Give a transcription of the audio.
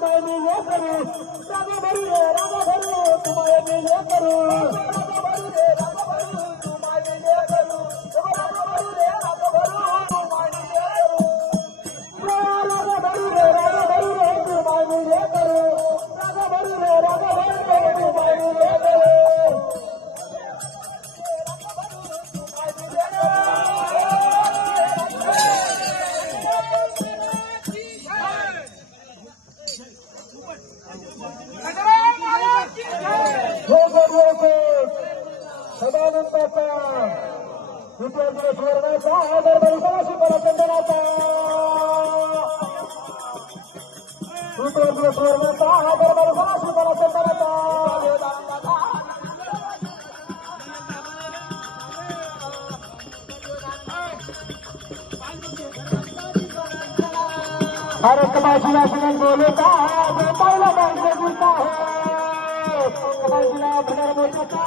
तुम्हारे मिले करू राजा भरू रे राजा भरू तुम्हारे मिले करू राजा भरू रे राजा भरू तुम्हारे मिले करू राजा भरू रे राजा भरू तुम्हारे मिले करू राजा भरू रे राजा भरू तुम्हारे मिले करू राजा भरू रे राजा भरू तुम्हारे मिले करू सदानंदाचा विद्यार्थी स्वर्गाचा दरबारी सदाशिव चंदनाचा विद्यार्थी स्वर्गाचा दरबारी सदाशिव चंदनाचा हर एक बाजूला सुनल बोलता पहिला बैंक गुंता है बाजूला भनर मोठा